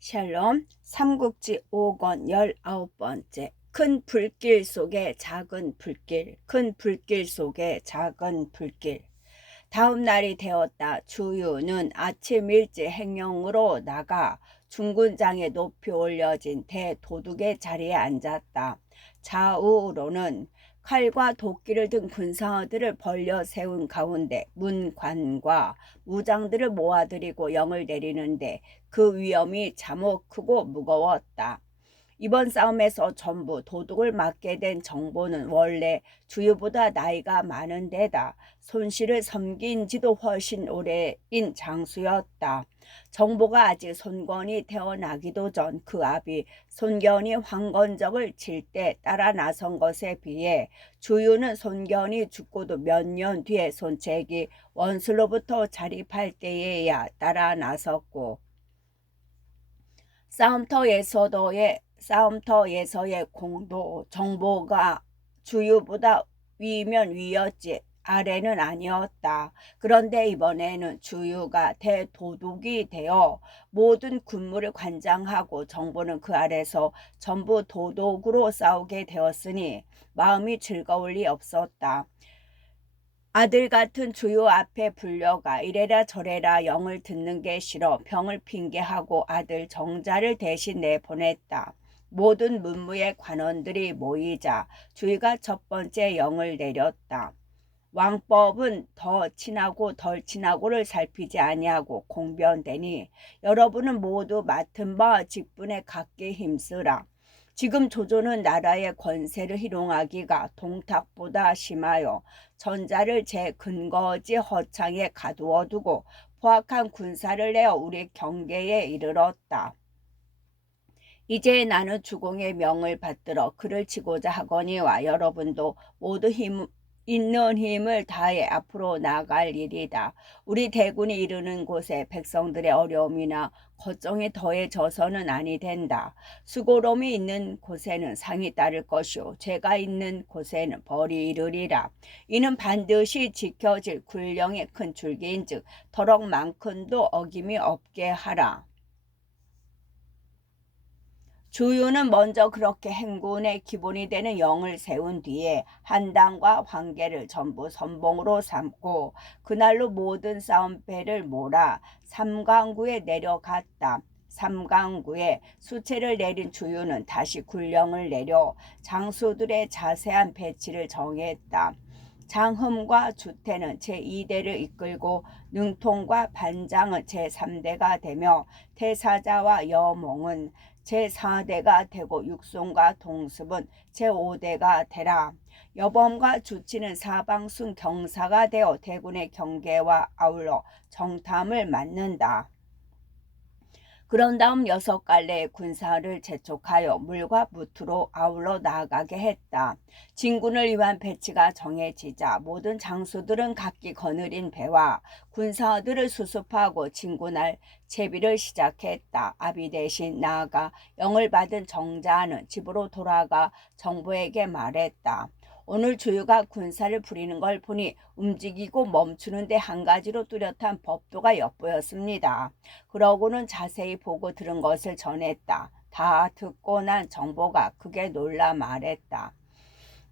샬롬 삼국지 5권 19번째. 큰 불길 속에 작은 불길, 큰 불길 속에 작은 불길. 다음 날이 되었다. 주유는 아침 일찍 행령으로 나가 중군장에 높이 올려진 대도둑의 자리에 앉았다. 좌우로는 칼과 도끼를 든 군사들을 벌려 세운 가운데 문관과 무장들을 모아들이고 영을 내리는데 그 위험이 참혹 크고 무거웠다. 이번 싸움에서 전부 도둑을 맞게 된 정보는 원래 주유보다 나이가 많은 데다 손실을 섬긴 지도 훨씬 오래인 장수였다. 정보가 아직 손권이 태어나기도 전 그 아비 손견이 황건적을 칠 때 따라 나선 것에 비해 주유는 손견이 죽고도 몇 년 뒤에 손책이 원술로부터 자립할 때에야 따라 나섰고 싸움터에서의 공도 정보가 주유보다 위면 위였지 아래는 아니었다. 그런데 이번에는 주유가 대도둑이 되어 모든 군무를 관장하고 정보는 그 아래서 전부 도둑으로 싸우게 되었으니 마음이 즐거울 리 없었다. 아들 같은 주유 앞에 불려가 이래라 저래라 영을 듣는 게 싫어 병을 핑계하고 아들 정자를 대신 내보냈다. 모든 문무의 관원들이 모이자 주유가 첫 번째 영을 내렸다. 왕법은 더 친하고 덜 친하고를 살피지 아니하고 공변되니 여러분은 모두 맡은 바 직분에 각기 힘쓰라. 지금 조조는 나라의 권세를 희롱하기가 동탁보다 심하여 전자를 제 근거지 허창에 가두어 두고 포악한 군사를 내어 우리 경계에 이르렀다. 이제 나는 주공의 명을 받들어 그를 치고자 하거니와 여러분도 모두 있는 힘을 다해 앞으로 나갈 일이다. 우리 대군이 이르는 곳에 백성들의 어려움이나 걱정이 더해져서는 아니 된다. 수고로움이 있는 곳에는 상이 따를 것이요 죄가 있는 곳에는 벌이 이르리라. 이는 반드시 지켜질 군령의 큰 줄기인즉 더럭 많건도 어김이 없게 하라. 주유는 먼저 그렇게 행군의 기본이 되는 영을 세운 뒤에 한당과 황계를 전부 선봉으로 삼고 그날로 모든 싸움패를 몰아 삼강구에 내려갔다. 삼강구에 수체를 내린 주유는 다시 군령을 내려 장수들의 자세한 배치를 정했다. 장흠과 주태는 제2대를 이끌고 능통과 반장은 제3대가 되며 태사자와 여몽은 제4대가 되고 육송과 동습은 제5대가 되라. 여범과 주치는 사방순 경사가 되어 대군의 경계와 아울러 정탐을 맡는다. 그런 다음 6갈래의 군사를 재촉하여 물과 무트로 아울러 나아가게 했다. 진군을 위한 배치가 정해지자 모든 장수들은 각기 거느린 배와 군사들을 수습하고 진군할 채비를 시작했다. 아비 대신 나아가 영을 받은 정자는 집으로 돌아가 정부에게 말했다. 오늘 주유가 군사를 부리는 걸 보니 움직이고 멈추는데 한 가지로 뚜렷한 법도가 엿보였습니다. 그러고는 자세히 보고 들은 것을 전했다. 다 듣고 난 정보가 크게 놀라 말했다.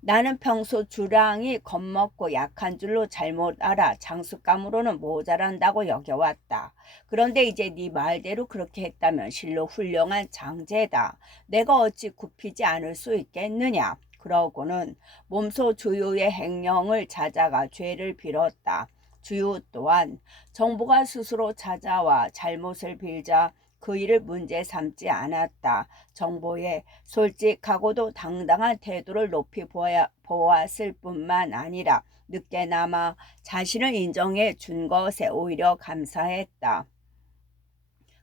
나는 평소 주량이 겁먹고 약한 줄로 잘못 알아 장수감으로는 모자란다고 여겨왔다. 그런데 이제 네 말대로 그렇게 했다면 실로 훌륭한 장제다. 내가 어찌 굽히지 않을 수 있겠느냐. 그러고는 몸소 주유의 행령을 찾아가 죄를 빌었다. 주유 또한 정부가 스스로 찾아와 잘못을 빌자 그 일을 문제 삼지 않았다. 정보에 솔직하고도 당당한 태도를 높이 보았을 뿐만 아니라 늦게나마 자신을 인정해 준 것에 오히려 감사했다.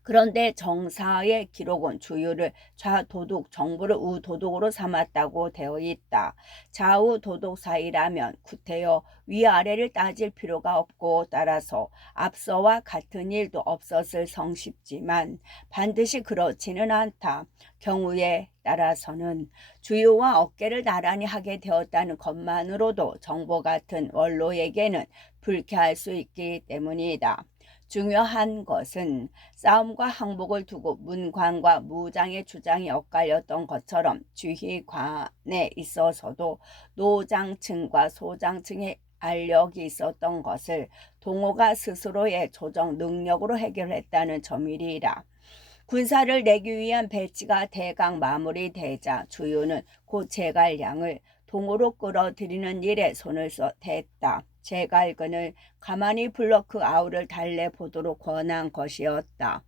그런데 정사의 기록은 주유를 좌도둑, 정부를 우도둑으로 삼았다고 되어 있다. 좌우도둑 사이라면 구태여 위아래를 따질 필요가 없고 따라서 앞서와 같은 일도 없었을 성쉽지만 반드시 그렇지는 않다. 경우에 따라서는 주유와 어깨를 나란히 하게 되었다는 것만으로도 정보 같은 원로에게는 불쾌할 수 있기 때문이다. 중요한 것은 싸움과 항복을 두고 문관과 무장의 주장이 엇갈렸던 것처럼 지휘관에 있어서도 노장층과 소장층의 알력이 있었던 것을 동호가 스스로의 조정 능력으로 해결했다는 점이리라. 군사를 내기 위한 배치가 대강 마무리되자 주요는 곧 제갈량을 동호로 끌어들이는 일에 손을 댔다. 제갈근을 가만히 불러 그 아우를 달래보도록 권한 것이었다.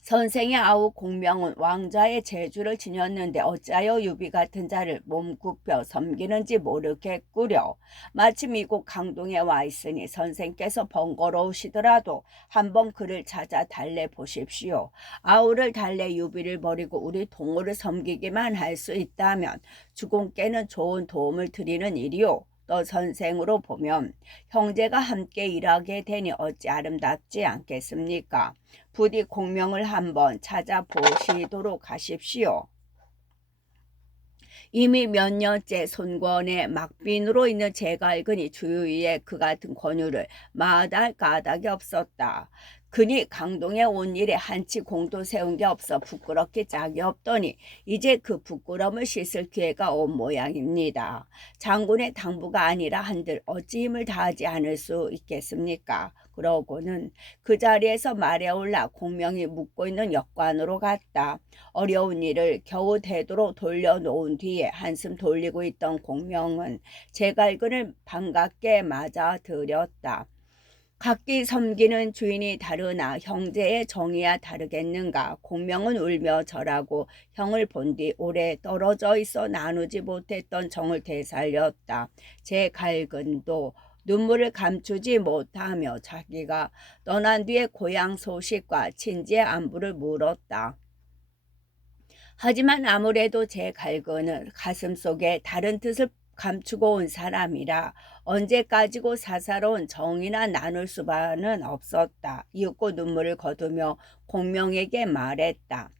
선생의 아우 공명은 왕좌의 제주를 지녔는데 어찌하여 유비 같은 자를 몸굽혀 섬기는지 모르겠구려. 마침 이곳 강동에 와 있으니 선생께서 번거로우시더라도 한번 그를 찾아 달래보십시오. 아우를 달래 유비를 버리고 우리 동호를 섬기기만 할 수 있다면 주공께는 좋은 도움을 드리는 일이오. 또 선생으로 보면 형제가 함께 일하게 되니 어찌 아름답지 않겠습니까? 부디 공명을 한번 찾아보시도록 하십시오. 이미 몇 년째 손권의 막빈으로 있는 제갈근이 주유위에 그 같은 권유를 마다할 까닭이 없었다. 그니 강동에 온 일에 한치 공도 세운 게 없어 부끄럽게 짝이 없더니 이제 그 부끄러움을 씻을 기회가 온 모양입니다. 장군의 당부가 아니라 한들 어찌 힘을 다하지 않을 수 있겠습니까? 그러고는 그 자리에서 말에 올라 공명이 묵고 있는 역관으로 갔다. 어려운 일을 겨우 대도로 돌려놓은 뒤에 한숨 돌리고 있던 공명은 제갈근을 반갑게 맞아들였다. 각기 섬기는 주인이 다르나 형제의 정이야 다르겠는가. 공명은 울며 절하고 형을 본 뒤 오래 떨어져 있어 나누지 못했던 정을 되살렸다. 제갈근도 눈물을 감추지 못하며 자기가 떠난 뒤에 고향 소식과 친지의 안부를 물었다. 하지만 아무래도 제갈근은 가슴속에 다른 뜻을 감추고 온 사람이라 언제까지고 사사로운 정이나 나눌 수만은 없었다. 이윽고 눈물을 거두며 공명에게 말했다.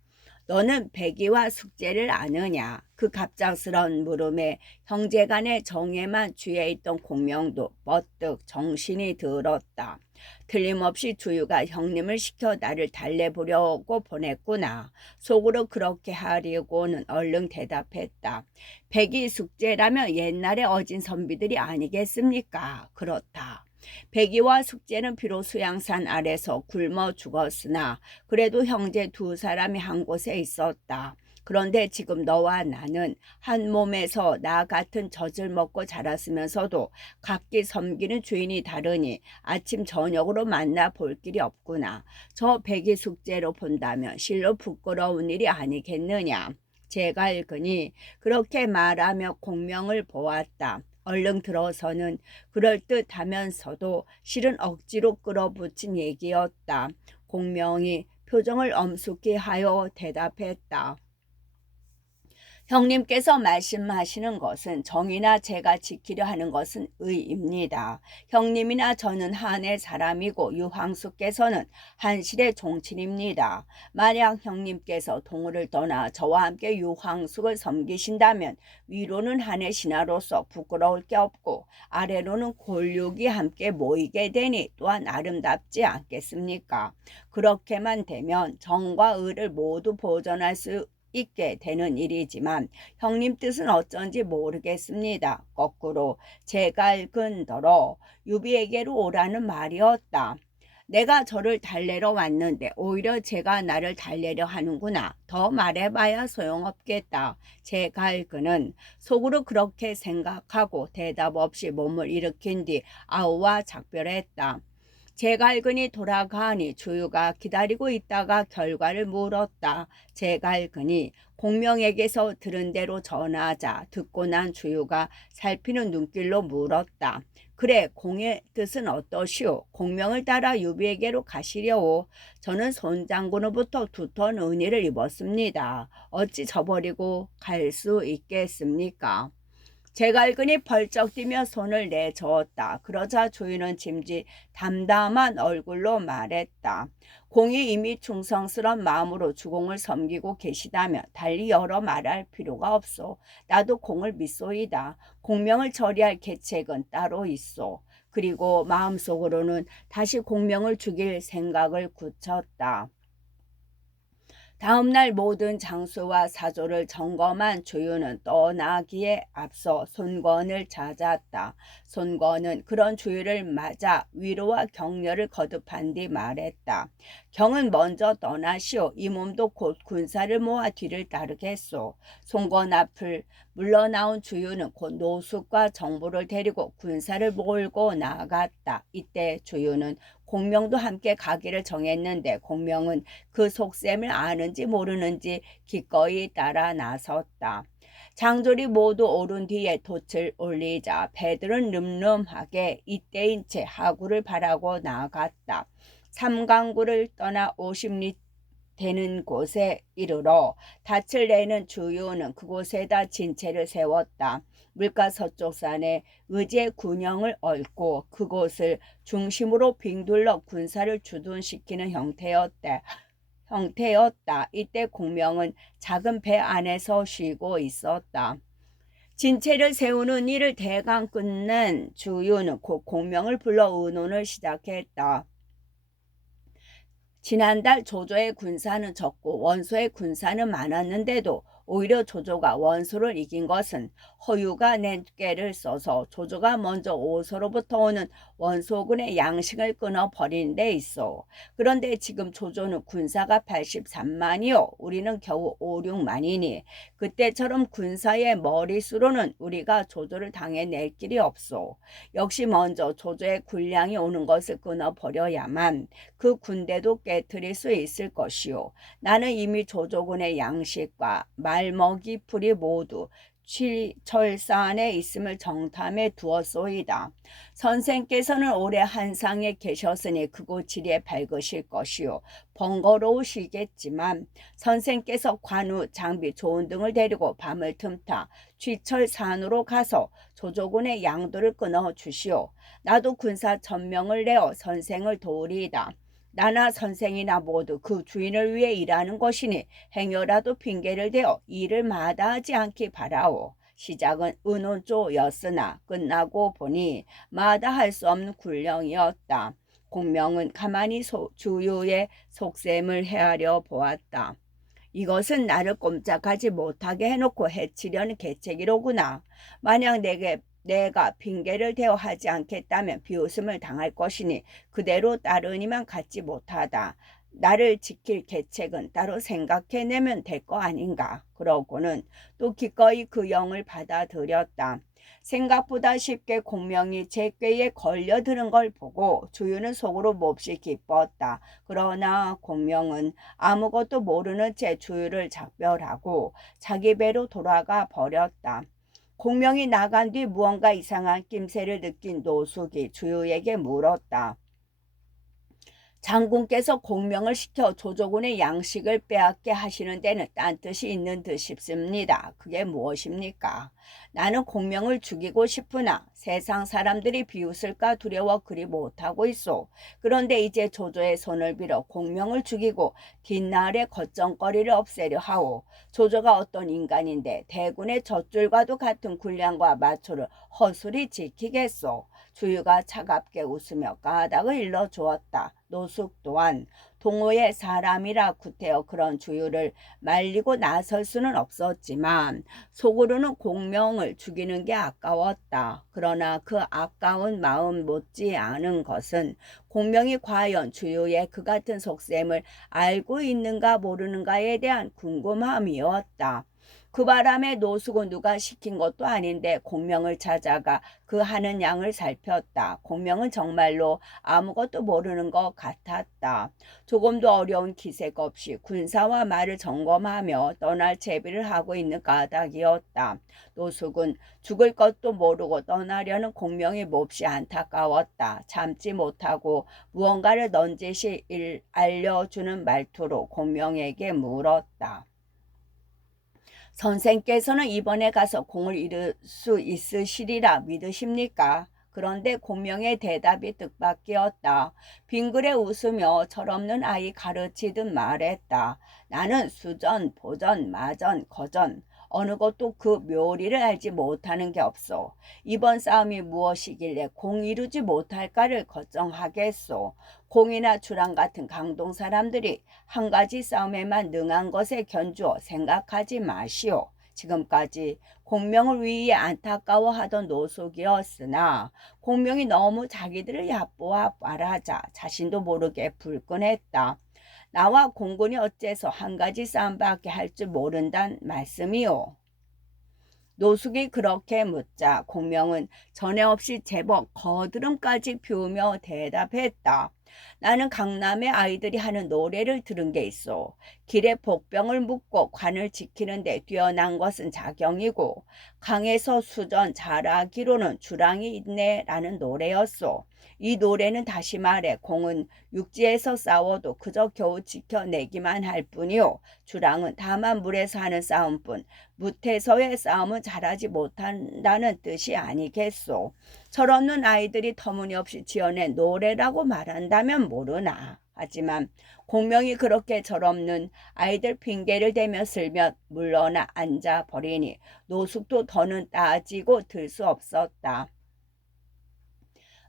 너는 백이와 숙제를 아느냐? 그 갑작스런 물음에 형제간의 정에만 취해 있던 공명도 버뜩 정신이 들었다. 틀림없이 주유가 형님을 시켜 나를 달래보려고 보냈구나. 속으로 그렇게 하려고는 얼른 대답했다. 백이 숙제라면 옛날에 어진 선비들이 아니겠습니까? 그렇다. 백이와 숙제는 비록 수양산 아래서 굶어 죽었으나 그래도 형제 두 사람이 한 곳에 있었다. 그런데 지금 너와 나는 한 몸에서 나 같은 젖을 먹고 자랐으면서도 각기 섬기는 주인이 다르니 아침 저녁으로 만나 볼 길이 없구나. 저 백이 숙제로 본다면 실로 부끄러운 일이 아니겠느냐. 제갈근이 그렇게 말하며 공명을 보았다. 얼른 들어서는 그럴듯하면서도 실은 억지로 끌어붙인 얘기였다. 공명이 표정을 엄숙히 하여 대답했다. 형님께서 말씀하시는 것은 정이나 제가 지키려 하는 것은 의입니다. 형님이나 저는 한의 사람이고 유황수께서는 한실의 종친입니다. 만약 형님께서 동호를 떠나 저와 함께 유황숙을 섬기신다면 위로는 한의 신하로서 부끄러울 게 없고 아래로는 골육이 함께 모이게 되니 또한 아름답지 않겠습니까? 그렇게만 되면 정과 의를 모두 보존할 수 있게 되는 일이지만 형님 뜻은 어쩐지 모르겠습니다. 거꾸로 제갈근더러 유비에게로 오라는 말이었다. 내가 저를 달래러 왔는데 오히려 제가 나를 달래려 하는구나. 더 말해봐야 소용없겠다. 제갈근은 속으로 그렇게 생각하고 대답 없이 몸을 일으킨 뒤 아우와 작별했다. 제갈근이 돌아가니 주유가 기다리고 있다가 결과를 물었다. 제갈근이 공명에게서 들은 대로 전하자 듣고 난 주유가 살피는 눈길로 물었다. 그래, 공의 뜻은 어떠시오? 공명을 따라 유비에게로 가시려오. 저는 손장군으로부터 두터운 은혜를 입었습니다. 어찌 저버리고 갈 수 있겠습니까? 제갈근이 벌쩍 뛰며 손을 내저었다. 그러자 주인은 짐짓 담담한 얼굴로 말했다. 공이 이미 충성스런 마음으로 주공을 섬기고 계시다면 달리 여러 말할 필요가 없소. 나도 공을 믿소이다. 공명을 처리할 계책은 따로 있소. 그리고 마음속으로는 다시 공명을 죽일 생각을 굳혔다. 다음날 모든 장소와 사조를 점검한 주유는 떠나기에 앞서 손권을 찾았다. 손권은 그런 주유를 맞아 위로와 격려를 거듭한 뒤 말했다. 경은 먼저 떠나시오. 이 몸도 곧 군사를 모아 뒤를 따르겠소. 손권 앞을 물러나온 주유는 곧 노숙과 정보를 데리고 군사를 몰고 나갔다. 이때 주유는 공명도 함께 가기를 정했는데 공명은 그 속셈을 아는지 모르는지 기꺼이 따라 나섰다. 장졸이 모두 오른 뒤에 돛을 올리자 배들은 늠름하게 이때인 채 하구를 바라고 나갔다. 삼강구를 떠나 50리 되는 곳에 이르러 닻을 내는 주유는 그곳에다 진체를 세웠다. 물가 서쪽 산에 의제 군영을 얽고 그곳을 중심으로 빙둘러 군사를 주둔시키는 형태였다. 이때 공명은 작은 배 안에서 쉬고 있었다. 진체를 세우는 일을 대강 끝낸 주유는 곧 공명을 불러 의논을 시작했다. 지난달 조조의 군사는 적고 원소의 군사는 많았는데도 오히려 조조가 원소를 이긴 것은 허유가 낸 꾀를 써서 조조가 먼저 오소로부터 오는 원소군의 양식을 끊어버린 데 있어. 그런데 지금 조조는 군사가 83만이요. 우리는 겨우 5, 6만이니 그때처럼 군사의 머릿수로는 우리가 조조를 당해낼 길이 없소. 역시 먼저 조조의 군량이 오는 것을 끊어버려야만 그 군대도 깨트릴 수 있을 것이요. 나는 이미 조조군의 양식과 말먹이 풀이 모두 철산에 있음을 정탐해 두었소이다. 선생께서는 올해 한상에 계셨으니 그곳 지리에 밝으실 것이요. 번거로우시겠지만 선생께서 관우, 장비, 좋은 등을 데리고 밤을 틈타 취철산으로 가서 조조군의 양도를 끊어 주시오. 나도 군사 1000명을 내어 선생을 도우리이다. 나나 선생이나 모두 그 주인을 위해 일하는 것이니 행여라도 핑계를 대어 일을 마다하지 않기 바라오. 시작은 은혼조였으나 끝나고 보니 마다할 수 없는 굴령이었다. 공명은 가만히 주유의 속셈을 헤아려 보았다. 이것은 나를 꼼짝하지 못하게 해놓고 해치려는 계책이로구나. 만약 내가 핑계를 대어 하지 않겠다면 비웃음을 당할 것이니 그대로 따르니만 갖지 못하다. 나를 지킬 계책은 따로 생각해내면 될 거 아닌가. 그러고는 또 기꺼이 그 영을 받아들였다. 생각보다 쉽게 공명이 제 꾀에 걸려드는 걸 보고 주유는 속으로 몹시 기뻤다. 그러나 공명은 아무것도 모르는 채 주유를 작별하고 자기 배로 돌아가 버렸다. 공명이 나간 뒤 무언가 이상한 낌새를 느낀 노숙이 주유에게 물었다. 장군께서 공명을 시켜 조조군의 양식을 빼앗게 하시는 데는 딴 뜻이 있는 듯 싶습니다. 그게 무엇입니까? 나는 공명을 죽이고 싶으나 세상 사람들이 비웃을까 두려워 그리 못하고 있소. 그런데 이제 조조의 손을 빌어 공명을 죽이고 뒷날의 겉정거리를 없애려 하오. 조조가 어떤 인간인데 대군의 젖줄과도 같은 군량과 마초를 허술히 지키겠소. 주유가 차갑게 웃으며 까닭을 일러주었다. 노숙 또한 동호의 사람이라 구태여 그런 주유를 말리고 나설 수는 없었지만 속으로는 공명을 죽이는 게 아까웠다. 그러나 그 아까운 마음 못지 않은 것은 공명이 과연 주유의 그 같은 속셈을 알고 있는가 모르는가에 대한 궁금함이었다. 그 바람에 노숙은 누가 시킨 것도 아닌데 공명을 찾아가 그 하는 양을 살폈다. 공명은 정말로 아무것도 모르는 것 같았다. 조금도 어려운 기색 없이 군사와 말을 점검하며 떠날 채비를 하고 있는 까닭이었다. 노숙은 죽을 것도 모르고 떠나려는 공명이 몹시 안타까웠다. 참지 못하고 무언가를 넌지시 알려주는 말투로 공명에게 물었다. 선생께서는 이번에 가서 공을 이룰 수 있으시리라 믿으십니까? 그런데 공명의 대답이 뜻밖이었다. 빙그레 웃으며 철없는 아이 가르치듯 말했다. 나는 수전, 보전, 마전, 거전 어느 것도 그 묘리를 알지 못하는 게 없소. 이번 싸움이 무엇이길래 공 이루지 못할까를 걱정하겠소. 공이나 주랑 같은 강동 사람들이 한 가지 싸움에만 능한 것에 견주어 생각하지 마시오. 지금까지 공명을 위해 안타까워하던 노숙이었으나 공명이 너무 자기들을 얕보아 말하자 자신도 모르게 불끈했다. 나와 공군이 어째서 한 가지 싸움밖에 할 줄 모른단 말씀이오. 노숙이 그렇게 묻자 공명은 전에 없이 제법 거드름까지 피우며 대답했다. 나는 강남의 아이들이 하는 노래를 들은 게 있어. 길에 복병을 묶고 관을 지키는데 뛰어난 것은 자경이고 강에서 수전 잘하기로는 주랑이 있네라는 노래였어. 이 노래는 다시 말해 공은 육지에서 싸워도 그저 겨우 지켜내기만 할 뿐이요. 주랑은 다만 물에서 하는 싸움뿐 무태서의 싸움은 잘하지 못한다는 뜻이 아니겠소. 철없는 아이들이 터무니없이 지어낸 노래라고 말한다면 모르나. 하지만 공명이 그렇게 철없는 아이들 핑계를 대며 슬며 물러나 앉아버리니 노숙도 더는 따지고 들 수 없었다.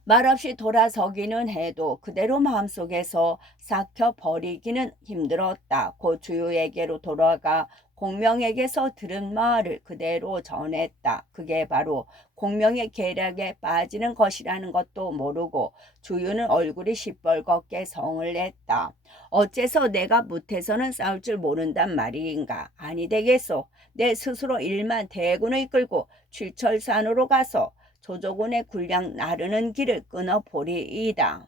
말없이 돌아서기는 해도 그대로 마음속에서 삭혀버리기는 힘들었다. 고 주유에게로 돌아가 공명에게서 들은 말을 그대로 전했다. 그게 바로 공명의 계략에 빠지는 것이라는 것도 모르고 주유는 얼굴이 시뻘겋게 성을 냈다. 어째서 내가 못해서는 싸울 줄 모른단 말인가. 아니 되겠소. 내 스스로 일만 대군을 이끌고 출철산으로 가서 조조군의 군량 나르는 길을 끊어보리이다.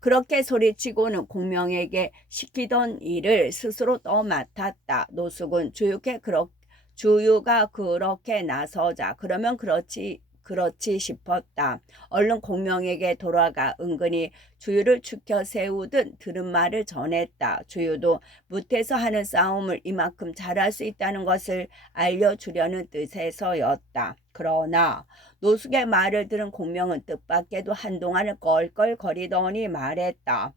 그렇게 소리치고는 공명에게 시키던 일을 스스로 또 맡았다. 노숙은 주유가 그렇게 나서자 그러면 그렇지 싶었다. 얼른 공명에게 돌아가 은근히 주유를 추켜 세우듯 들은 말을 전했다. 주유도 무태서 하는 싸움을 이만큼 잘할 수 있다는 것을 알려주려는 뜻에서였다. 그러나 노숙의 말을 들은 공명은 뜻밖에도 한동안을 껄껄거리더니 말했다.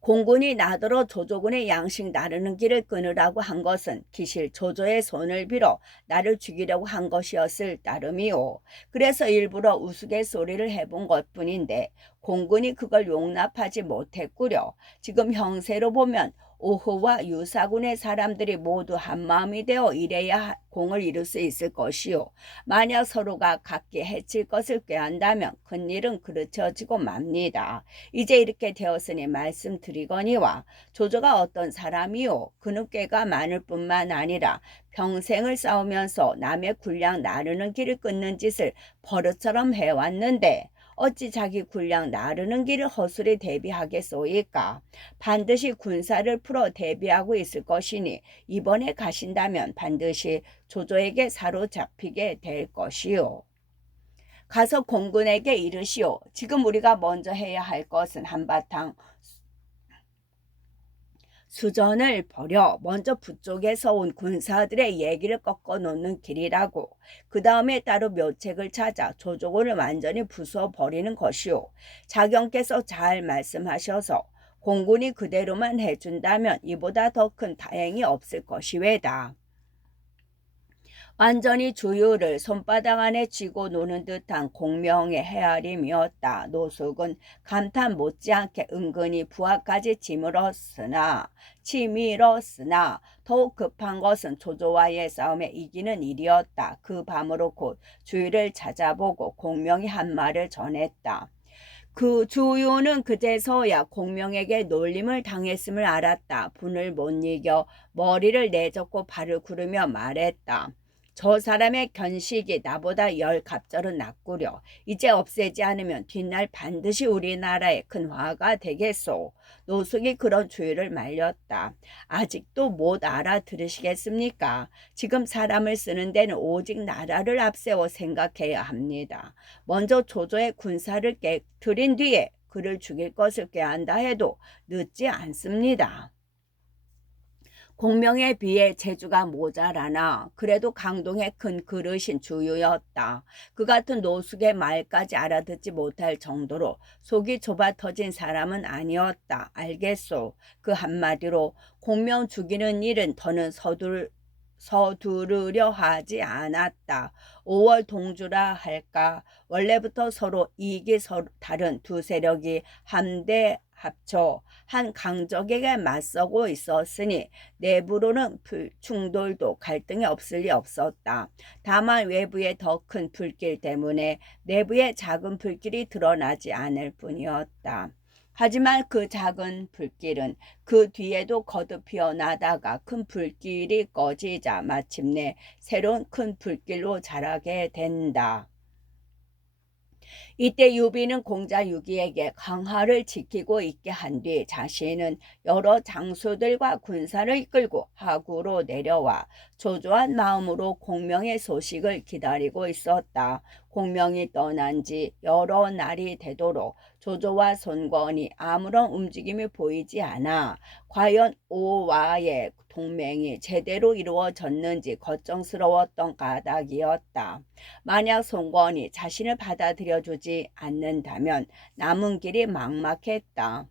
공군이 나더러 조조군의 양식 나르는 길을 끊으라고 한 것은 기실 조조의 손을 빌어 나를 죽이려고 한 것이었을 따름이오. 그래서 일부러 우스갯소리를 해본 것뿐인데 공군이 그걸 용납하지 못했구려. 지금 형세로 보면 오호와 유사군의 사람들이 모두 한마음이 되어 이래야 공을 이룰 수 있을 것이요. 만약 서로가 각기 해칠 것을 꾀한다면 큰일은 그르쳐지고 맙니다. 이제 이렇게 되었으니 말씀드리거니와 조조가 어떤 사람이요. 그는 꾀가 많을 뿐만 아니라 평생을 싸우면서 남의 군량 나르는 길을 끊는 짓을 버릇처럼 해왔는데 어찌 자기 군량 나르는 길을 허술히 대비하겠소이까. 반드시 군사를 풀어 대비하고 있을 것이니 이번에 가신다면 반드시 조조에게 사로잡히게 될 것이요. 가서 공군에게 이르시오. 지금 우리가 먼저 해야 할 것은 한바탕 수전을 벌여 먼저 북쪽에서 온 군사들의 얘기를 꺾어 놓는 길이라고. 그 다음에 따로 묘책을 찾아 조조군을 완전히 부숴버리는 것이오. 자경께서 잘 말씀하셔서 공군이 그대로만 해준다면 이보다 더 큰 다행이 없을 것이외다. 완전히 주유를 손바닥 안에 쥐고 노는 듯한 공명의 헤아림이었다. 노숙은 감탄 못지않게 은근히 부하까지 치밀었으나 더욱 급한 것은 조조와의 싸움에 이기는 일이었다. 그 밤으로 곧 주유를 찾아보고 공명이 한 말을 전했다. 그 주유는 그제서야 공명에게 놀림을 당했음을 알았다. 분을 못 이겨 머리를 내젓고 발을 구르며 말했다. 저 사람의 견식이 나보다 10갑절은 낫구려. 이제 없애지 않으면 뒷날 반드시 우리나라에 큰 화가 되겠소. 노숙이 그런 주의를 말렸다. 아직도 못 알아들으시겠습니까? 지금 사람을 쓰는 데는 오직 나라를 앞세워 생각해야 합니다. 먼저 조조의 군사를 깨뜨린 뒤에 그를 죽일 것을 꾀한다 해도 늦지 않습니다. 공명에 비해 재주가 모자라나 그래도 강동의 큰 그릇인 주유였다. 그 같은 노숙의 말까지 알아듣지 못할 정도로 속이 좁아 터진 사람은 아니었다. 알겠소. 그 한마디로 공명 죽이는 일은 더는 서두르려 하지 않았다. 5월 동주라 할까. 원래부터 서로 이익이 다른 두 세력이 함대 합쳐 한 강적에게 맞서고 있었으니 내부로는 충돌도 갈등이 없을 리 없었다. 다만 외부의 더 큰 불길 때문에 내부의 작은 불길이 드러나지 않을 뿐이었다. 하지만 그 작은 불길은 그 뒤에도 거듭 피어나다가 큰 불길이 꺼지자 마침내 새로운 큰 불길로 자라게 된다. 이때 유비는 공자 유기에게 강화를 지키고 있게 한 뒤 자신은 여러 장수들과 군사를 이끌고 하구로 내려와 조조한 마음으로 공명의 소식을 기다리고 있었다. 공명이 떠난 지 여러 날이 되도록 조조와 손권이 아무런 움직임이 보이지 않아 과연 오와의 동맹이 제대로 이루어졌는지 걱정스러웠던 까닭이었다. 만약 손권이 자신을 받아들여주지 않는다면 남은 길이 막막했다.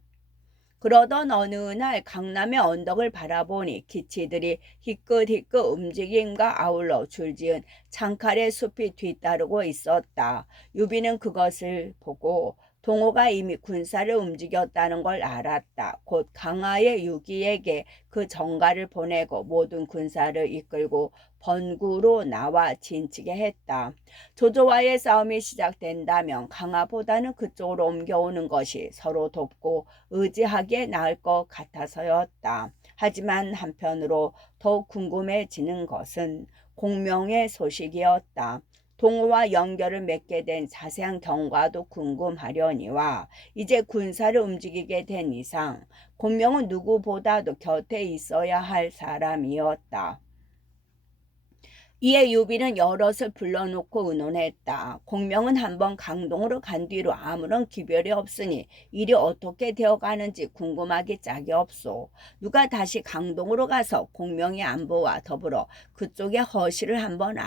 그러던 어느 날 강남의 언덕을 바라보니 기치들이 희끗희끗 움직임과 아울러 줄지은 창칼의 숲이 뒤따르고 있었다. 유비는 그것을 보고 동호가 이미 군사를 움직였다는 걸 알았다. 곧 강하의 유기에게 그 전가를 보내고 모든 군사를 이끌고 번구로 나와 진치게 했다. 조조와의 싸움이 시작된다면 강하보다는 그쪽으로 옮겨오는 것이 서로 돕고 의지하기에 나을 것 같아서였다. 하지만 한편으로 더욱 궁금해지는 것은 공명의 소식이었다. 동호와 연결을 맺게 된 자세한 경과도 궁금하려니와 이제 군사를 움직이게 된 이상 공명은 누구보다도 곁에 있어야 할 사람이었다. 이에 유비는 여럿을 불러놓고 의논했다. 공명은 한번 강동으로 간 뒤로 아무런 기별이 없으니 일이 어떻게 되어가는지 궁금하기 짝이 없소. 누가 다시 강동으로 가서 공명의 안보와 더불어 그쪽의 허실을 한번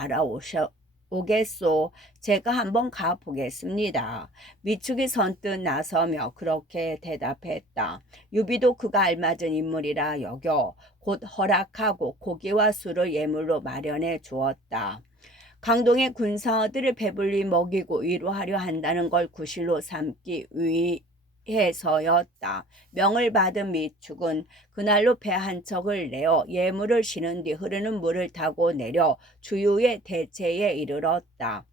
오겠소. 제가 한번 가보겠습니다. 미축이 선뜻 나서며 그렇게 대답했다. 유비도 그가 알맞은 인물이라 여겨 곧 허락하고 고기와 술을 예물로 마련해 주었다. 강동의 군사들을 배불리 먹이고 위로하려 한다는 걸 구실로 삼기 위해서였다. 명을 받은 미축은 그날로 배 한 척을 내어 예물을 실은 뒤 흐르는 물을 타고 내려 주유의 대체에 이르렀다.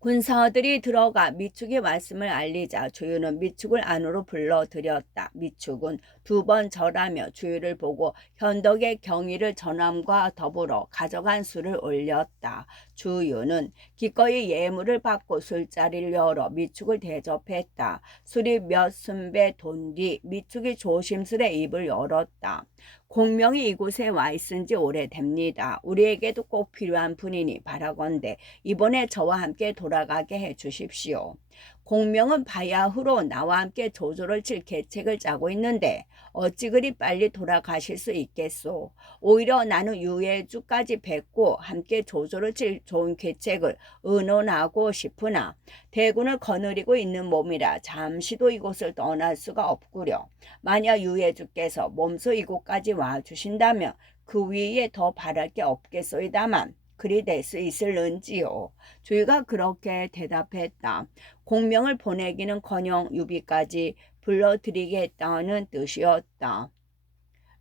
군사들이 들어가 미축의 말씀을 알리자 주유는 미축을 안으로 불러들였다. 미축은 두 번 절하며 주유를 보고 현덕의 경의를 전함과 더불어 가져간 술을 올렸다. 주유는 기꺼이 예물을 받고 술자리를 열어 미축을 대접했다. 술이 몇 순배 돈 뒤 미축이 조심스레 입을 열었다. 공명이 이곳에 와 있은 지 오래됩니다. 우리에게도 꼭 필요한 분이니 바라건대 이번에 저와 함께 돌아가게 해 주십시오. 공명은 바야흐로 나와 함께 조조를 칠 계책을 짜고 있는데 어찌 그리 빨리 돌아가실 수 있겠소. 오히려 나는 유해주까지 뵙고 함께 조조를 칠 좋은 계책을 의논하고 싶으나 대군을 거느리고 있는 몸이라 잠시도 이곳을 떠날 수가 없구려. 만약 유해주께서 몸소 이곳까지 와주신다면 그 위에 더 바랄 게 없겠소이다만 그리 될 수 있을는지요. 주유가 그렇게 대답했다. 공명을 보내기는커녕 유비까지 불러들이겠다는 뜻이었다.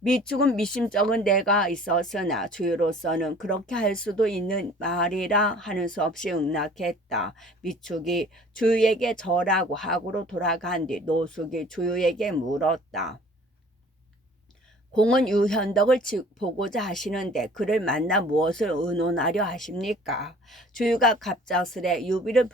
미축은 미심쩍은 데가 있었으나 주유로서는 그렇게 할 수도 있는 말이라 하는 수 없이 응낙했다. 미축이 주유에게 절하고 하구로 돌아간 뒤 노숙이 주유에게 물었다. 공은 유현덕을 보고자 하시는데 그를 만나 무엇을 의논하려 하십니까? 주유가 갑작스레 유비를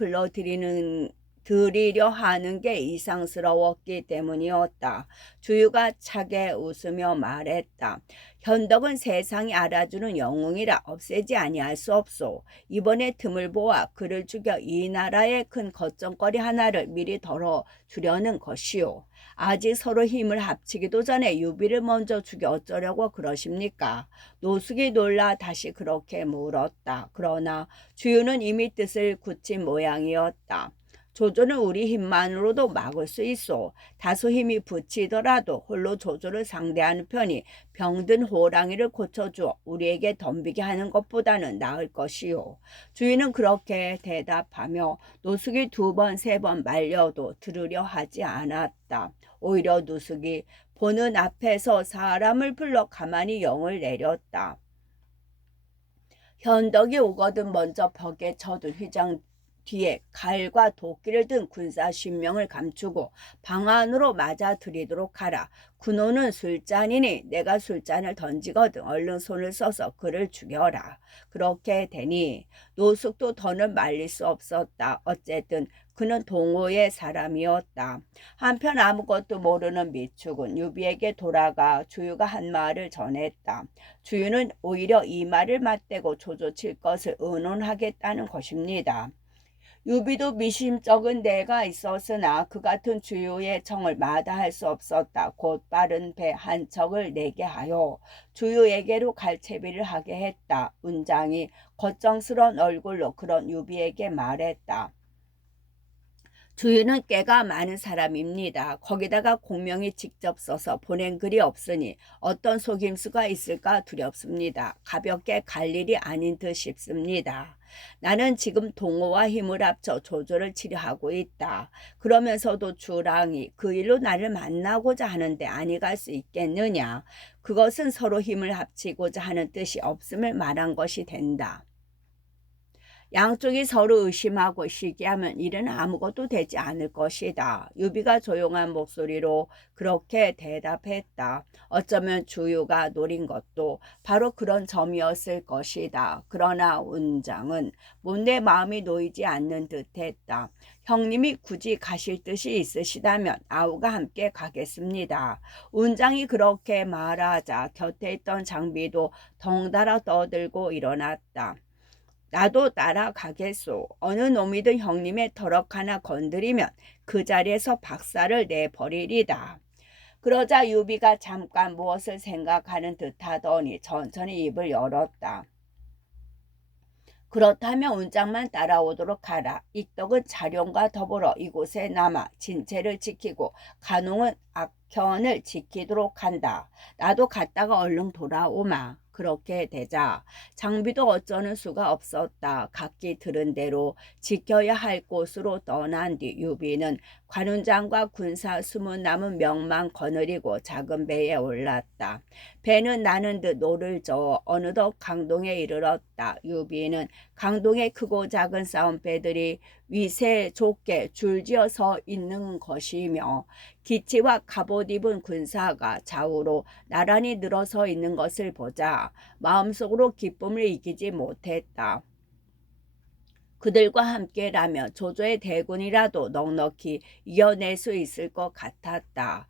드리려 하는 게 이상스러웠기 때문이었다. 주유가 차게 웃으며 말했다. 현덕은 세상이 알아주는 영웅이라 없애지 아니할 수 없소. 이번에 틈을 보아 그를 죽여 이 나라의 큰 걱정거리 하나를 미리 덜어주려는 것이오. 아직 서로 힘을 합치기도 전에 유비를 먼저 죽여 어쩌려고 그러십니까? 노숙이 놀라 다시 그렇게 물었다. 그러나 주유는 이미 뜻을 굳힌 모양이었다. 조조는 우리 힘만으로도 막을 수 있어. 다소 힘이 붙이더라도 홀로 조조를 상대하는 편이 병든 호랑이를 고쳐주어 우리에게 덤비게 하는 것보다는 나을 것이요. 주인은 그렇게 대답하며 노숙이 2번, 3번 말려도 들으려 하지 않았다. 오히려 노숙이 보는 앞에서 사람을 불러 가만히 영을 내렸다. 현덕이 오거든 먼저 벽에 쳐둔 휘장 뒤에 칼과 도끼를 든 군사 10명을 감추고 방 안으로 맞아들이도록 하라. 군호는 술잔이니 내가 술잔을 던지거든 얼른 손을 써서 그를 죽여라. 그렇게 되니 노숙도 더는 말릴 수 없었다. 어쨌든 그는 동호의 사람이었다. 한편 아무것도 모르는 미축은 유비에게 돌아가 주유가 한 말을 전했다. 주유는 오히려 이 말을 맞대고 조조칠 것을 의논하겠다는 것입니다. 유비도 미심쩍은 데가 있었으나 그 같은 주유의 청을 마다할 수 없었다. 곧 빠른 배 한 척을 내게 하여 주유에게로 갈채비를 하게 했다. 운장이 걱정스러운 얼굴로 그런 유비에게 말했다. 주유는 꽤가 많은 사람입니다. 거기다가 공명이 직접 써서 보낸 글이 없으니 어떤 속임수가 있을까 두렵습니다. 가볍게 갈 일이 아닌 듯 싶습니다. 나는 지금 동호와 힘을 합쳐 조조를 치료하고 있다. 그러면서도 주랑이 그 일로 나를 만나고자 하는데 아니 갈 수 있겠느냐. 그것은 서로 힘을 합치고자 하는 뜻이 없음을 말한 것이 된다. 양쪽이 서로 의심하고 시기하면 일은 아무것도 되지 않을 것이다. 유비가 조용한 목소리로 그렇게 대답했다. 어쩌면 주유가 노린 것도 바로 그런 점이었을 것이다. 그러나 운장은 내 마음이 놓이지 않는 듯했다. 형님이 굳이 가실 뜻이 있으시다면 아우가 함께 가겠습니다. 운장이 그렇게 말하자 곁에 있던 장비도 덩달아 떠들고 일어났다. 나도 따라가겠소. 어느 놈이든 형님의 터럭 하나 건드리면 그 자리에서 박살을 내버리리다. 그러자 유비가 잠깐 무엇을 생각하는 듯하더니 천천히 입을 열었다. 그렇다면 운장만 따라오도록 하라. 익덕은 자룡과 더불어 이곳에 남아 진체를 지키고 간홍은 악현을 지키도록 한다. 나도 갔다가 얼른 돌아오마. 그렇게 되자 장비도 어쩌는 수가 없었다. 각기 들은 대로 지켜야 할 곳으로 떠난 뒤 유비는 관운장과 군사 20 남은 명만 거느리고 작은 배에 올랐다. 배는 나는 듯 노를 저어 어느덧 강동에 이르렀다. 유비는 강동에 크고 작은 싸움배들이 위세 좁게 줄지어 서 있는 것이며 기치와 갑옷 입은 군사가 좌우로 나란히 늘어서 있는 것을 보자 마음속으로 기쁨을 이기지 못했다. 그들과 함께라면 조조의 대군이라도 넉넉히 이겨낼 수 있을 것 같았다.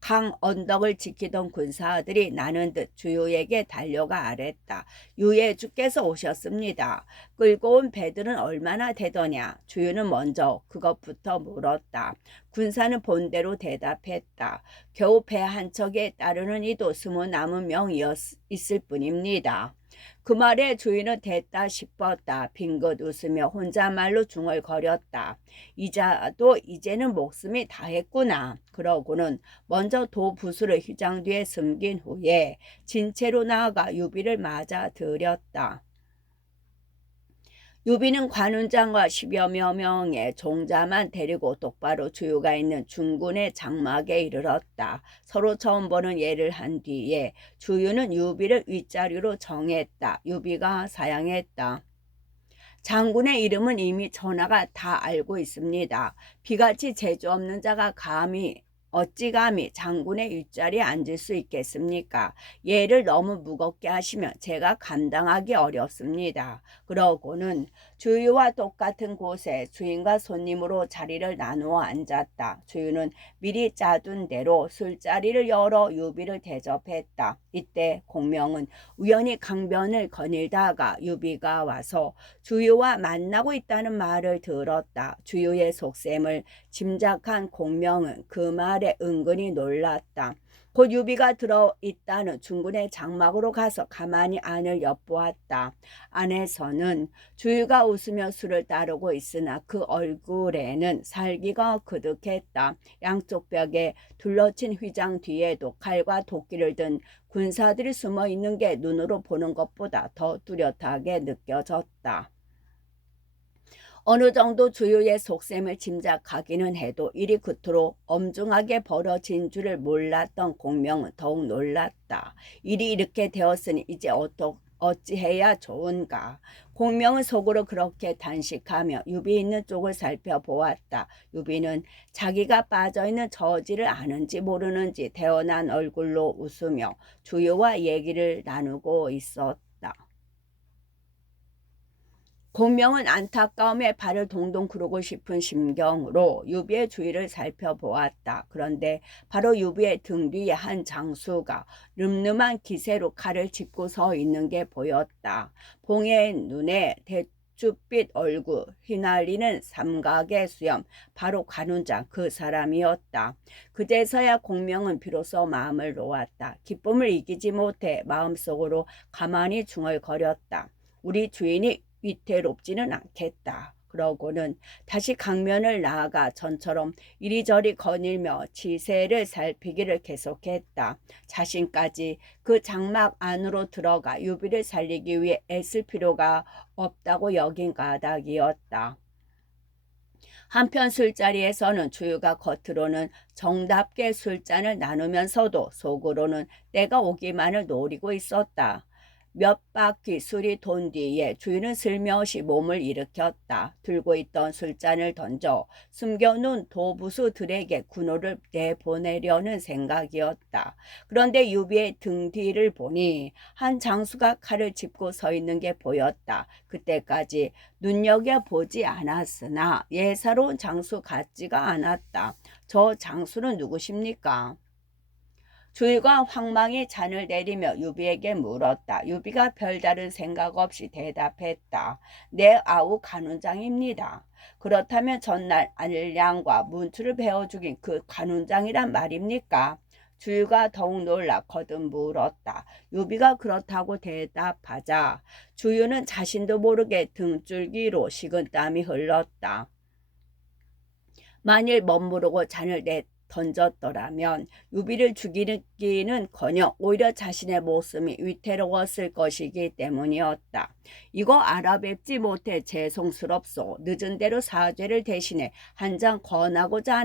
강 언덕을 지키던 군사들이 나는 듯 주유에게 달려가 아랬다. 유예주께서 오셨습니다. 끌고 온 배들은 얼마나 되더냐. 주유는 먼저 그것부터 물었다. 군사는 본대로 대답했다. 겨우 배 한 척에 따르는 이도 20 남은 명이었을 뿐입니다. 그 말에 주인은 됐다 싶었다. 빙긋 웃으며 혼자말로 중얼거렸다. 이자도 이제는 목숨이 다했구나. 그러고는 먼저 도부수를 휘장 뒤에 숨긴 후에 진채로 나아가 유비를 맞아들였다. 유비는 관운장과 10여 명의 종자만 데리고 똑바로 주유가 있는 중군의 장막에 이르렀다. 서로 처음 보는 예를 한 뒤에 주유는 유비를 윗자리로 정했다. 유비가 사양했다. 장군의 이름은 이미 전하가 다 알고 있습니다. 비같이 재주 없는 자가 어찌 감히 장군의 윗자리에 앉을 수 있겠습니까? 예를 너무 무겁게 하시면 제가 감당하기 어렵습니다. 그러고는 주유와 똑같은 곳에 주인과 손님으로 자리를 나누어 앉았다. 주유는 미리 짜둔 대로 술자리를 열어 유비를 대접했다. 이때 공명은 우연히 강변을 거닐다가 유비가 와서 주유와 만나고 있다는 말을 들었다. 주유의 속셈을 짐작한 공명은 그 말 말에 은근히 놀랐다. 곧 유비가 들어있다는 중군의 장막으로 가서 가만히 안을 엿보았다. 안에서는 주유가 웃으며 술을 따르고 있으나 그 얼굴에는 살기가 그득했다. 양쪽 벽에 둘러친 휘장 뒤에도 칼과 도끼를 든 군사들이 숨어 있는 게 눈으로 보는 것보다 더 뚜렷하게 느껴졌다. 어느 정도 주유의 속셈을 짐작하기는 해도 일이 그토록 엄중하게 벌어진 줄을 몰랐던 공명은 더욱 놀랐다. 일이 이렇게 되었으니 이제 어찌해야 좋은가. 공명은 속으로 그렇게 단식하며 유비 있는 쪽을 살펴보았다. 유비는 자기가 빠져있는 저지를 아는지 모르는지 태어난 얼굴로 웃으며 주유와 얘기를 나누고 있었다. 공명은 안타까움에 발을 동동 구르고 싶은 심경으로 유비의 주위를 살펴보았다. 그런데 바로 유비의 등 뒤에 한 장수가 늠름한 기세로 칼을 짚고 서 있는 게 보였다. 봉의 눈에 대추빛 얼굴, 휘날리는 삼각의 수염, 바로 관운장 그 사람이었다. 그제서야 공명은 비로소 마음을 놓았다. 기쁨을 이기지 못해 마음속으로 가만히 중얼거렸다. 우리 주인이 위태롭지는 않겠다. 그러고는 다시 강면을 나아가 전처럼 이리저리 거닐며 지세를 살피기를 계속했다. 자신까지 그 장막 안으로 들어가 유비를 살리기 위해 애쓸 필요가 없다고 여긴 까닭이었다. 한편 술자리에서는 주유가 겉으로는 정답게 술잔을 나누면서도 속으로는 때가 오기만을 노리고 있었다. 몇 바퀴 술이 돈 뒤에 주인은 슬며시 몸을 일으켰다. 들고 있던 술잔을 던져 숨겨놓은 도부수들에게 군호를 내보내려는 생각이었다. 그런데 유비의 등 뒤를 보니 한 장수가 칼을 짚고 서 있는 게 보였다. 그때까지 눈여겨보지 않았으나 예사로운 장수 같지가 않았다. 저 장수는 누구십니까? 주의가 황망히 잔을 내리며 유비에게 물었다. 유비가 별다른 생각 없이 대답했다. 내 아우 간운장입니다. 그렇다면 전날 안량과 문투를 베어 죽인 그 간운장이란 말입니까? 주유가 더욱 놀라 거듭 물었다. 유비가 그렇다고 대답하자 주유는 자신도 모르게 등줄기로 식은땀이 흘렀다. 만일 멋모르고 잔을 던졌더라면 유비를 죽이기는커녕 오히려 자신의 목숨이 위태로웠을 것이기 때문이었다. 이거 알아뵙지 못해 죄송스럽소. 늦은 대로 사죄를 대신해 한 장 권하고자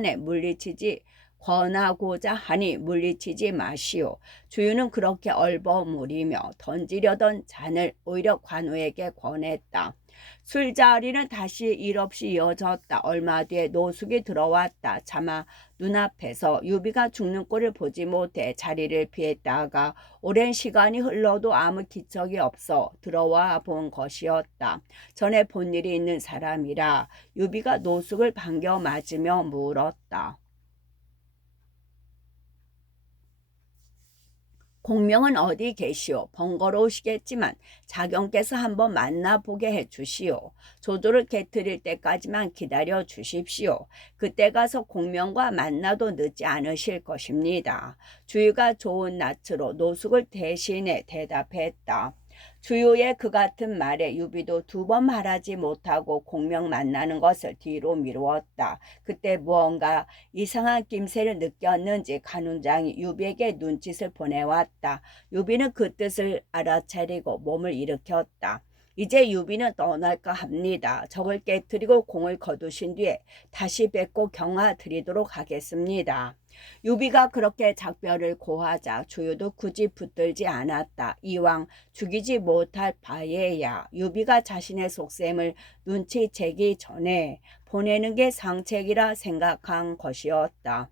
하니 물리치지 마시오. 주유는 그렇게 얼버무리며 던지려던 잔을 오히려 관우에게 권했다. 술자리는 다시 일없이 이어졌다. 얼마 뒤에 노숙이 들어왔다. 차마 눈앞에서 유비가 죽는 꼴을 보지 못해 자리를 피했다가 오랜 시간이 흘러도 아무 기척이 없어 들어와 본 것이었다. 전에 본 일이 있는 사람이라 유비가 노숙을 반겨 맞으며 물었다. 공명은 어디 계시오? 번거로우시겠지만 자경께서 한번 만나보게 해주시오. 조조를 깨트릴 때까지만 기다려 주십시오. 그때 가서 공명과 만나도 늦지 않으실 것입니다. 주유가 좋은 낯으로 노숙을 대신해 대답했다. 주유의 그 같은 말에 유비도 두 번 말하지 못하고 공명 만나는 것을 뒤로 미루었다. 그때 무언가 이상한 낌새를 느꼈는지 간운장이 유비에게 눈짓을 보내왔다. 유비는 그 뜻을 알아차리고 몸을 일으켰다. 이제 유비는 떠날까 합니다. 적을 깨뜨리고 공을 거두신 뒤에 다시 뵙고 경화 드리도록 하겠습니다. 유비가 그렇게 작별을 고하자 주유도 굳이 붙들지 않았다. 이왕 죽이지 못할 바에야 유비가 자신의 속셈을 눈치채기 전에 보내는 게 상책이라 생각한 것이었다.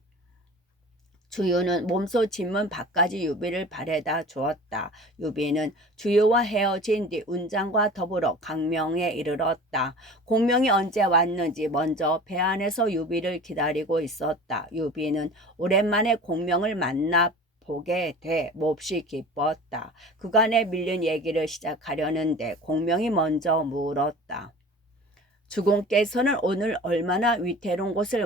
주유는 몸소 진문 밖까지 유비를 바래다 주었다. 유비는 주유와 헤어진 뒤 운장과 더불어 강명에 이르렀다. 공명이 언제 왔는지 먼저 배 안에서 유비를 기다리고 있었다. 유비는 오랜만에 공명을 만나 보게 돼 몹시 기뻤다. 그간에 밀린 얘기를 시작하려는데 공명이 먼저 물었다. 주공께서는 오늘 얼마나 위태로운 곳을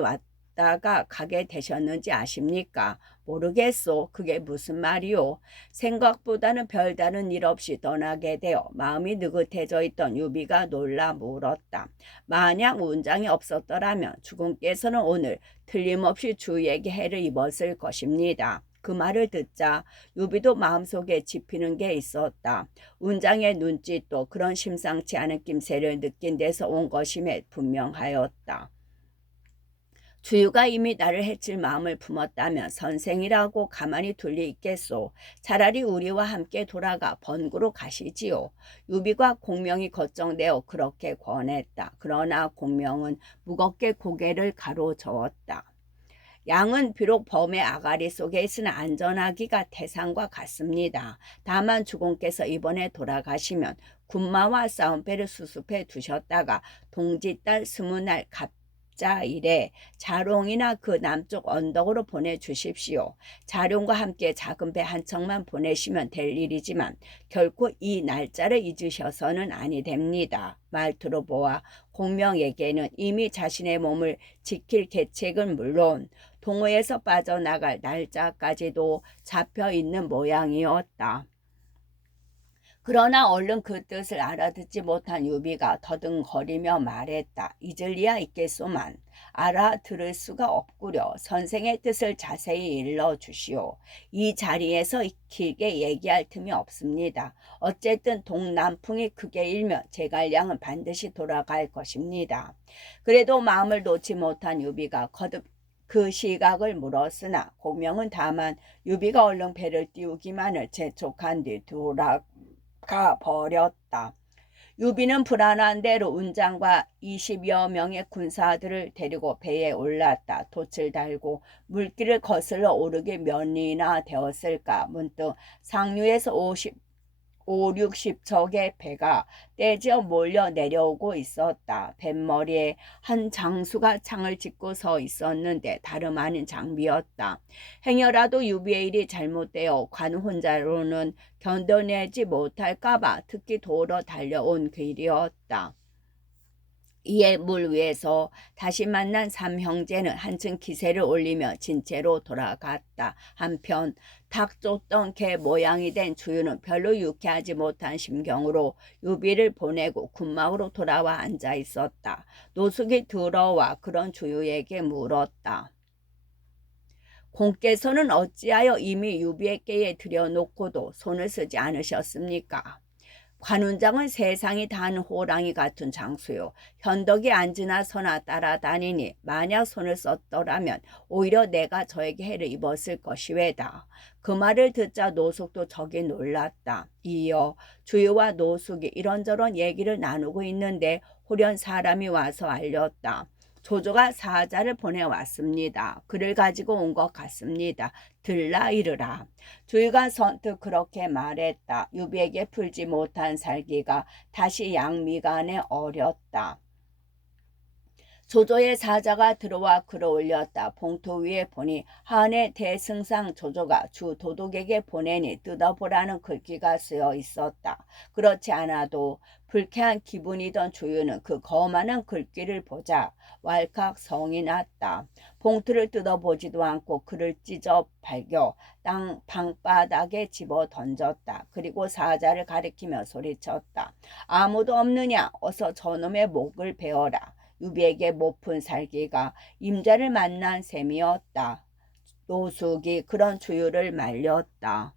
없다가 가게 되셨는지 아십니까? 모르겠소. 그게 무슨 말이오? 생각보다는 별다른 일 없이 떠나게 되어 마음이 느긋해져 있던 유비가 놀라 물었다. 만약 운장이 없었더라면 주공께서는 오늘 틀림없이 주에게 해를 입었을 것입니다. 그 말을 듣자 유비도 마음속에 짚히는 게 있었다. 운장의 눈짓도 그런 심상치 않은 낌새를 느낀 데서 온 것임에 분명하였다. 주유가 이미 나를 해칠 마음을 품었다면 선생이라고 가만히 둘 리 있겠소. 차라리 우리와 함께 돌아가 번구로 가시지요. 유비가 공명이 걱정되어 그렇게 권했다. 그러나 공명은 무겁게 고개를 가로저었다. 양은 비록 범의 아가리 속에 있으나 안전하기가 태산과 같습니다. 다만 주공께서 이번에 돌아가시면 군마와 싸움패를 수습해 두셨다가 동짓달 20날 갑자일에 자룡이나 그 남쪽 언덕으로 보내주십시오. 자룡과 함께 작은 배 한 척만 보내시면 될 일이지만 결코 이 날짜를 잊으셔서는 아니 됩니다. 말투로 보아 공명에게는 이미 자신의 몸을 지킬 계책은 물론 동호에서 빠져나갈 날짜까지도 잡혀 있는 모양이었다. 그러나 얼른 그 뜻을 알아듣지 못한 유비가 더듬거리며 말했다. 잊을 리야 있겠소만 알아들을 수가 없구려. 선생의 뜻을 자세히 일러주시오. 이 자리에서 길게 얘기할 틈이 없습니다. 어쨌든 동남풍이 크게 일면 제갈량은 반드시 돌아갈 것입니다. 그래도 마음을 놓지 못한 유비가 거듭 그 시각을 물었으나 공명은 다만 유비가 얼른 배를 띄우기만을 재촉한 뒤 돌아가 버렸다. 유비는 불안한 대로 운장과 20여 명의 군사들을 데리고 배에 올랐다. 돛을 달고 물길을 거슬러 오르기 몇 리나 되었을까. 문득 상류에서 60척의 배가 떼지어 몰려 내려오고 있었다. 뱃머리에 한 장수가 창을 짚고 서 있었는데 다름 아닌 장비였다. 행여라도 유비의 일이 잘못되어 관 혼자로는 견뎌내지 못할까봐 특히 도우러 달려온 길이었다. 이에 물 위에서 다시 만난 삼형제는 한층 기세를 올리며 진채로 돌아갔다. 한편 닭 쫓던 개 모양이 된 주유는 별로 유쾌하지 못한 심경으로 유비를 보내고 군막으로 돌아와 앉아 있었다. 노숙이 들어와 그런 주유에게 물었다. 공께서는 어찌하여 이미 유비의 께에 들여놓고도 손을 쓰지 않으셨습니까? 관운장은 세상이 단 호랑이 같은 장수요. 현덕이 앉으나 서나 따라다니니 만약 손을 썼더라면 오히려 내가 저에게 해를 입었을 것이외다. 그 말을 듣자 노숙도 적이 놀랐다. 이어 주유와 노숙이 이런저런 얘기를 나누고 있는데 호련 사람이 와서 알렸다. 조조가 사자를 보내왔습니다. 그를 가지고 온 것 같습니다. 들라 이르라. 주유가 선뜻 그렇게 말했다. 유비에게 풀지 못한 살기가 다시 양미간에 어렸다. 조조의 사자가 들어와 글을 올렸다. 봉투 위에 보니 한해 대승상 조조가 주 도독에게 보내니 뜯어보라는 글귀가 쓰여 있었다. 그렇지 않아도 불쾌한 기분이던 주유는 그 거만한 글귀를 보자 왈칵 성이 났다. 봉투를 뜯어보지도 않고 글을 찢어 발겨 땅 방바닥에 집어 던졌다. 그리고 사자를 가리키며 소리쳤다. 아무도 없느냐? 어서 저놈의 목을 베어라. 유비에게 못 푼 살기가 임자를 만난 셈이었다. 노숙이 그런 주유를 말렸다.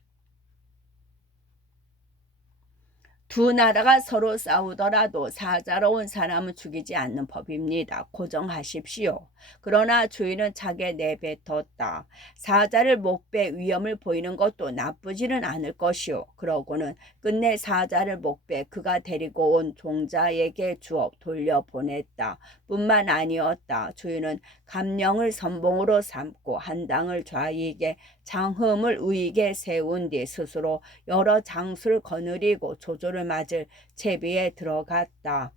두 나라가 서로 싸우더라도 사자로 온 사람은 죽이지 않는 법입니다. 고정하십시오. 그러나 주인은 차게 내뱉었다. 사자를 목배 위험을 보이는 것도 나쁘지는 않을 것이오. 그러고는 끝내 사자를 목배 그가 데리고 온 종자에게 주어 돌려보냈다. 뿐만 아니었다. 주인은 감령을 선봉으로 삼고 한당을 좌익에 장흠을 우익에 세운 뒤 스스로 여러 장수를 거느리고 조조를 맞을 채비에 들어갔다.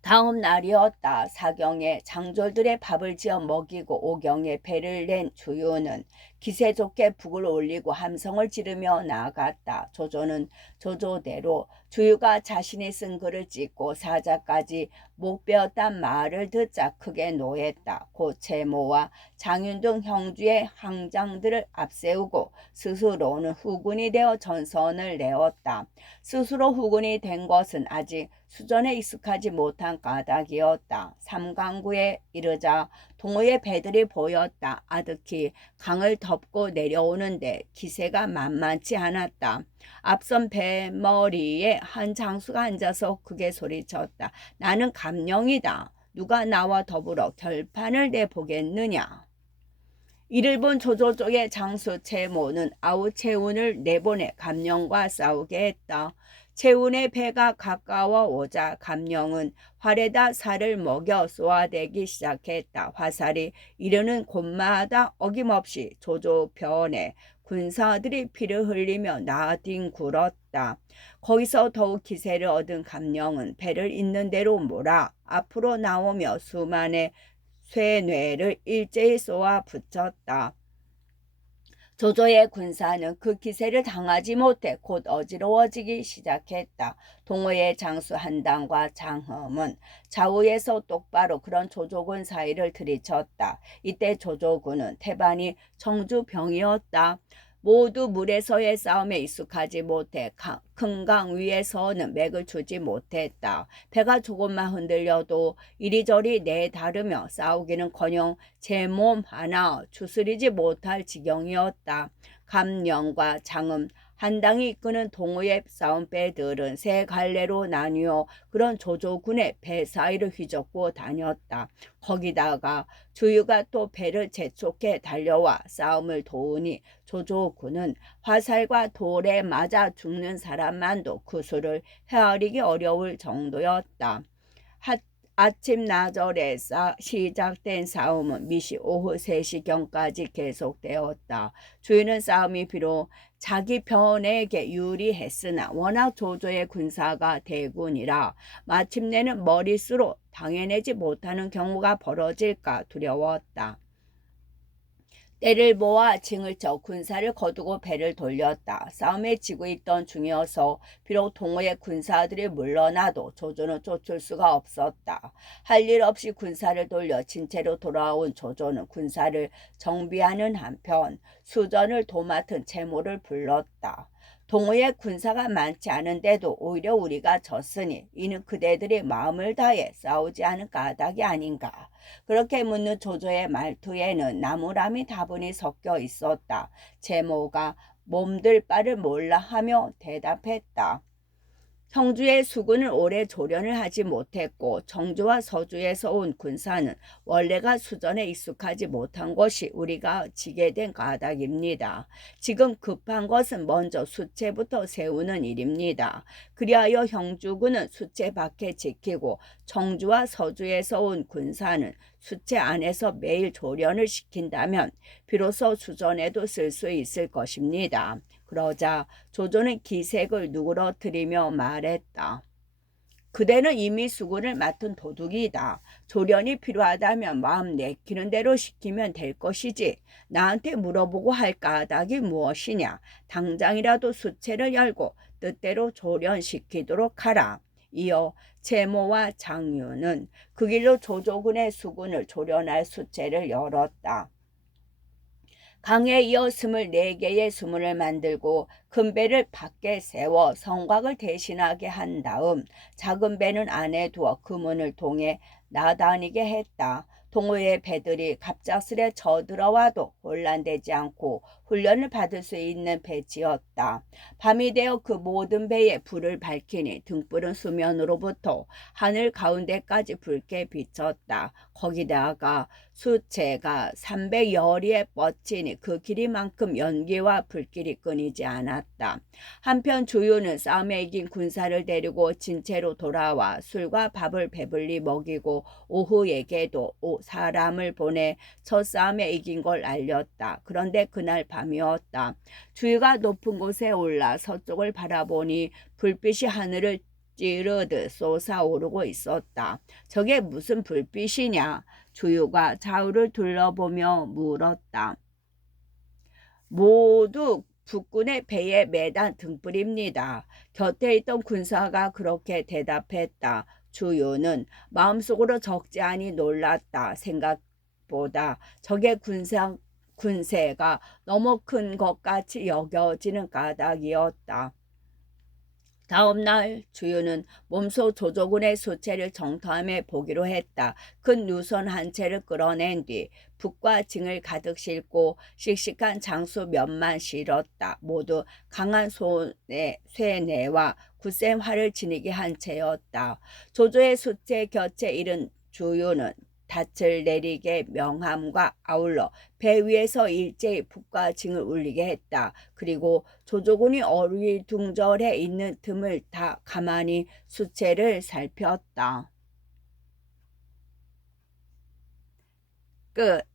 다음 날이었다. 사경에 장졸들의 밥을 지어 먹이고 오경에 배를 낸 주유는 기세 좋게 북을 올리고 함성을 지르며 나아갔다. 조조는 조조대로 주유가 자신이 쓴 글을 찍고 사자까지 못 배웠단 말을 듣자 크게 노했다. 고 채모와 장윤 등 형주의 항장들을 앞세우고 스스로는 후군이 되어 전선을 내었다. 스스로 후군이 된 것은 아직 수전에 익숙하지 못한 까닭이었다. 삼강구에 이르자 동호의 배들이 보였다. 아득히 강을 덮고 내려오는데 기세가 만만치 않았다. 앞선 배머리에 한 장수가 앉아서 크게 소리쳤다. 나는 감령이다. 누가 나와 더불어 결판을 내보겠느냐. 이를 본 조조 쪽의 장수 채모는 아우채운을 내보내 감령과 싸우게 했다. 채운의 배가 가까워 오자 감령은 활에다 살을 먹여 쏘아대기 시작했다. 화살이 이르는 곳마다 어김없이 조조 편에 군사들이 피를 흘리며 나뒹굴었다. 거기서 더욱 기세를 얻은 감령은 배를 있는 대로 몰아 앞으로 나오며 수만의 쇠뇌를 일제히 쏘아 붙였다. 조조의 군사는 그 기세를 당하지 못해 곧 어지러워지기 시작했다. 동호의 장수 한당과 장흠은 좌우에서 똑바로 그런 조조군 사이를 들이쳤다. 이때 조조군은 태반이 청주병이었다. 모두 물에서의 싸움에 익숙하지 못해 큰 강 위에서는 맥을 추지 못했다. 배가 조금만 흔들려도 이리저리 내다르며 싸우기는커녕 제 몸 하나 추스리지 못할 지경이었다. 감령과 장음, 한당이 이끄는 동호의 싸움배들은 세 갈래로 나뉘어 그런 조조군의 배 사이를 휘젓고 다녔다. 거기다가 주유가 또 배를 재촉해 달려와 싸움을 도우니 조조군은 화살과 돌에 맞아 죽는 사람만도 그 수를 헤아리기 어려울 정도였다. 아침 나절에 시작된 싸움은 미시 오후 3시경까지 계속되었다. 주인은 싸움이 비록 자기 편에게 유리했으나 워낙 조조의 군사가 대군이라 마침내는 머릿수로 당해내지 못하는 경우가 벌어질까 두려웠다. 때를 모아 징을 쳐 군사를 거두고 배를 돌렸다. 싸움에 지고 있던 중이어서 비록 동호의 군사들이 물러나도 조조는 쫓을 수가 없었다. 할 일 없이 군사를 돌려 진채로 돌아온 조조는 군사를 정비하는 한편 수전을 도맡은 채모를 불렀다. 동호의 군사가 많지 않은데도 오히려 우리가 졌으니 이는 그대들이 마음을 다해 싸우지 않은 까닭이 아닌가. 그렇게 묻는 조조의 말투에는 나무람이 다분히 섞여 있었다. 채모가 몸들 바를 몰라 하며 대답했다. 형주의 수군은 오래 조련을 하지 못했고 청주와 서주에서 온 군사는 원래가 수전에 익숙하지 못한 것이 우리가 지게 된 까닭입니다. 지금 급한 것은 먼저 수채부터 세우는 일입니다. 그리하여 형주군은 수채 밖에 지키고 청주와 서주에서 온 군사는 수채 안에서 매일 조련을 시킨다면 비로소 수전에도 쓸 수 있을 것입니다. 그러자 조조는 기색을 누그러뜨리며 말했다. 그대는 이미 수군을 맡은 도둑이다. 조련이 필요하다면 마음 내키는 대로 시키면 될 것이지 나한테 물어보고 할 까닭이 무엇이냐. 당장이라도 수채를 열고 뜻대로 조련시키도록 하라. 이어 채모와 장윤은 그 길로 조조군의 수군을 조련할 수채를 열었다. 강에 이어 24개의 수문을 만들고 큰 배를 밖에 세워 성곽을 대신하게 한 다음 작은 배는 안에 두어 그 문을 통해 나다니게 했다. 동호의 배들이 갑작스레 쳐들어와도 혼란되지 않고 훈련을 받을 수 있는 배치였다. 밤이 되어 그 모든 배에 불을 밝히니 등불은 수면으로부터 하늘 가운데까지 붉게 비쳤다. 거기다가 수채가 300여리에 뻗치니 그 길이만큼 연기와 불길이 끊이지 않았다. 한편 주유는 싸움에 이긴 군사를 데리고 진채로 돌아와 술과 밥을 배불리 먹이고 오후에게도 사람을 보내 첫 싸움에 이긴 걸 알렸다. 그런데 그날 밤이었다. 주유가 높은 곳에 올라 서쪽을 바라보니 불빛이 하늘을 찌르듯 솟아오르고 있었다. 저게 무슨 불빛이냐? 주유가 좌우를 둘러보며 물었다. 모두 북군의 배에 매단 등불입니다. 곁에 있던 군사가 그렇게 대답했다. 주요는 마음속으로 적지 않이 놀랐다. 생각보다 적의 군세가 너무 큰 것 같이 여겨지는 까닭이었다. 다음 날 주유는 몸소 조조군의 수체를 정토함에 보기로 했다. 큰 누선 한 채를 끌어낸 뒤 북과 징을 가득 싣고 씩씩한 장수 몇만 실었다. 모두 강한 쇠뇌와 굳센 활을 지니게 한 채였다. 조조의 수체 곁에 이른 주유는 닻을 내리게 명함과 아울러 배 위에서 일제히 북과 징을 울리게 했다. 그리고 조조군이 어리둥절해 있는 틈을 다 가만히 수체를 살폈다. 끝.